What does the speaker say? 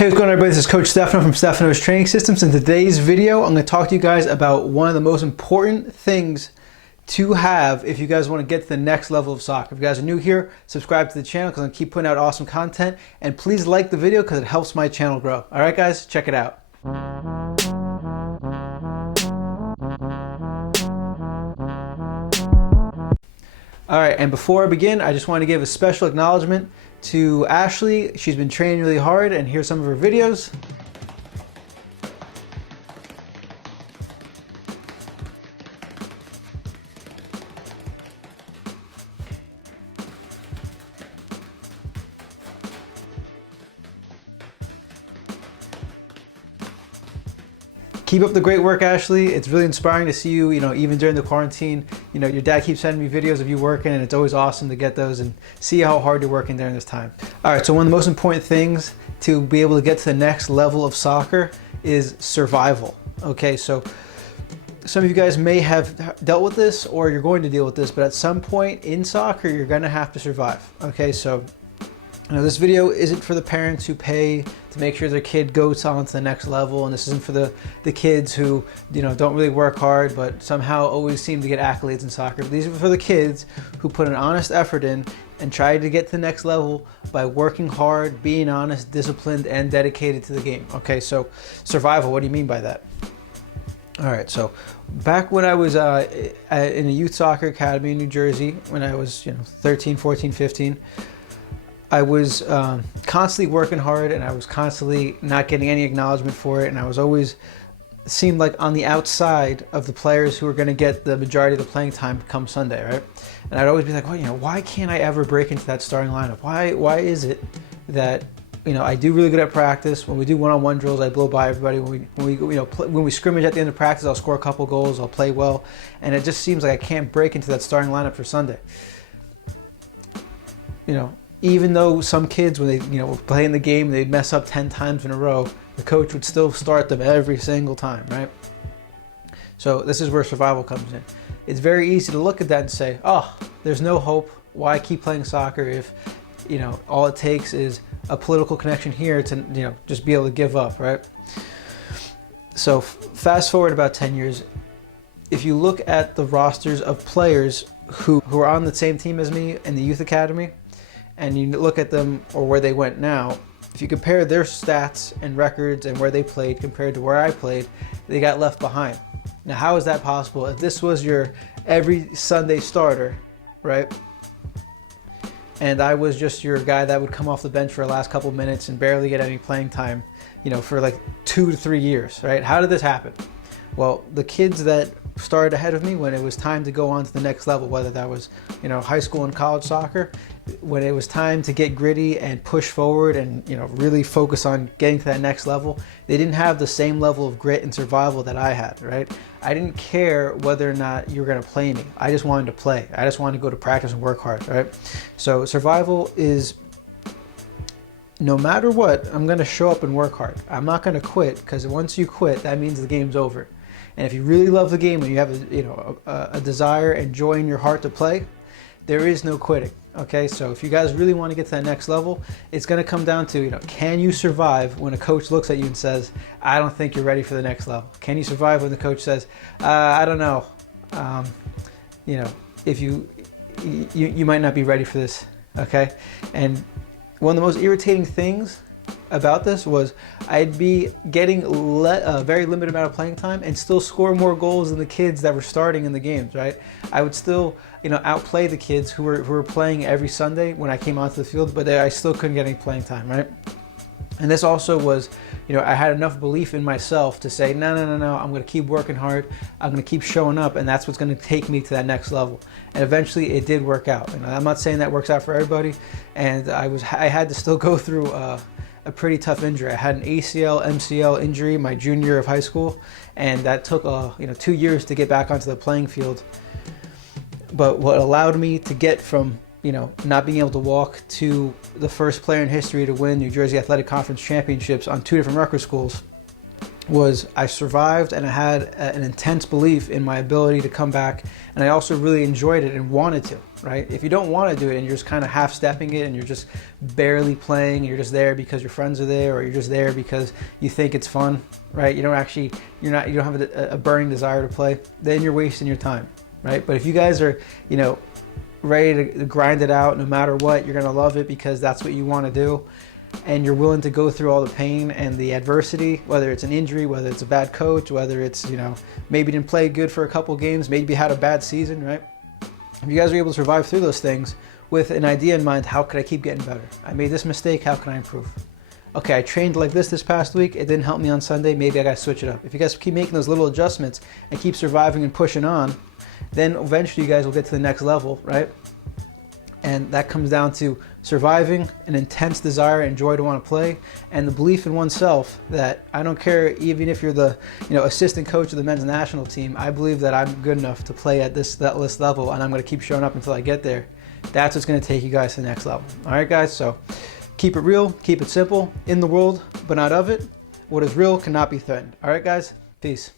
Hey, what's going on, everybody? This is Coach Stefano from Stefano's Training Systems. In today's video, I'm going to talk to you guys about one of the most important things to have if you guys want to get to the next level of soccer. If you guys are new here, subscribe to the channel because I'm going to keep putting out awesome content. And please like the video because it helps my channel grow. All right, guys, check it out. All right, and before I begin, I just want to give a special acknowledgement to Ashley. She's been training really hard, and here's some of her videos. Keep up the great work, Ashley. It's really inspiring to see you, even during the quarantine. Your dad keeps sending me videos of you working, and it's always awesome to get those and see how hard you're working during this time. All right, so one of the most important things to be able to get to the next level of soccer is survival. Okay, so some of you guys may have dealt with this or you're going to deal with this, but at some point in soccer, you're gonna have to survive. Okay, so this video isn't for the parents who pay to make sure their kid goes on to the next level, and this isn't for the kids who don't really work hard but somehow always seem to get accolades in soccer. These are for the kids who put an honest effort in and try to get to the next level by working hard, being honest, disciplined, and dedicated to the game. Okay, so survival, what do you mean by that? All right, so back when I was in a youth soccer academy in New Jersey, when I was 13, 14, 15, I was constantly working hard, and I was constantly not getting any acknowledgement for it, and I was always seemed like on the outside of the players who were going to get the majority of the playing time come Sunday, right? And I'd always be like, well, why can't I ever break into that starting lineup? Why is it that I do really good at practice? When we do one-on-one drills, I blow by everybody. When we scrimmage at the end of practice, I'll score a couple goals, I'll play well, and it just seems like I can't break into that starting lineup for Sunday. Even though some kids, when they were playing the game, they'd mess up 10 times in a row, the coach would still start them every single time, right? So this is where survival comes in. It's very easy to look at that and say, oh, there's no hope. Why keep playing soccer if all it takes is a political connection here to just be able to give up, right? So fast forward about 10 years, if you look at the rosters of players who are on the same team as me in the youth academy, and you look at them or where they went now, if you compare their stats and records and where they played compared to where I played, they got left behind. Now, how is that possible? If this was your every Sunday starter, right? And I was just your guy that would come off the bench for the last couple minutes and barely get any playing time, for like 2 to 3 years, right? How did this happen? Well, the kids that started ahead of me, when it was time to go on to the next level, whether that was high school and college soccer, when it was time to get gritty and push forward and really focus on getting to that next level, they didn't have the same level of grit and survival that I had, right? I didn't care whether or not you were going to play me. I just wanted to play. I just wanted to go to practice and work hard, right? So survival is, no matter what, I'm going to show up and work hard. I'm not going to quit, because once you quit, that means the game's over. And if you really love the game and you have a desire and joy in your heart to play, there is no quitting. Okay, so if you guys really want to get to that next level, it's going to come down to, can you survive when a coach looks at you and says, I don't think you're ready for the next level? Can you survive when the coach says, I don't know, if you might not be ready for this, okay? And one of the most irritating things about this was I'd be getting a very limited amount of playing time and still score more goals than the kids that were starting in the games, right? I would still outplay the kids who were playing every Sunday when I came onto the field, but I still couldn't get any playing time, right? And this also was, I had enough belief in myself to say, no, I'm going to keep working hard. I'm going to keep showing up, and that's what's going to take me to that next level. And eventually it did work out. I'm not saying that works out for everybody, and I had to still go through a pretty tough injury. I had an ACL, MCL injury my junior year of high school, and that took 2 years to get back onto the playing field. But what allowed me to get from not being able to walk to the first player in history to win New Jersey Athletic Conference championships on 2 different record schools was I survived, and I had an intense belief in my ability to come back, and I also really enjoyed it and wanted to, right? If you don't want to do it and you're just kind of half-stepping it and you're just barely playing and you're just there because your friends are there, or you're just there because you think it's fun, right? You don't have a burning desire to play, then you're wasting your time, right? But if you guys are, ready to grind it out no matter what, you're going to love it because that's what you want to do, and you're willing to go through all the pain and the adversity, whether it's an injury, whether it's a bad coach, whether it's, maybe didn't play good for a couple games, maybe you had a bad season, right? If you guys are able to survive through those things with an idea in mind, how could I keep getting better? I made this mistake, how can I improve? Okay, I trained like this past week, it didn't help me on Sunday, maybe I gotta switch it up. If you guys keep making those little adjustments and keep surviving and pushing on, then eventually you guys will get to the next level, right? And that comes down to surviving, an intense desire and joy to want to play, and the belief in oneself that I don't care even if you're the assistant coach of the men's national team, I believe that I'm good enough to play at this level, and I'm going to keep showing up until I get there. That's what's going to take you guys to the next level. All right, guys, so keep it real, keep it simple, in the world, but not of it. What is real cannot be threatened. All right, guys, peace.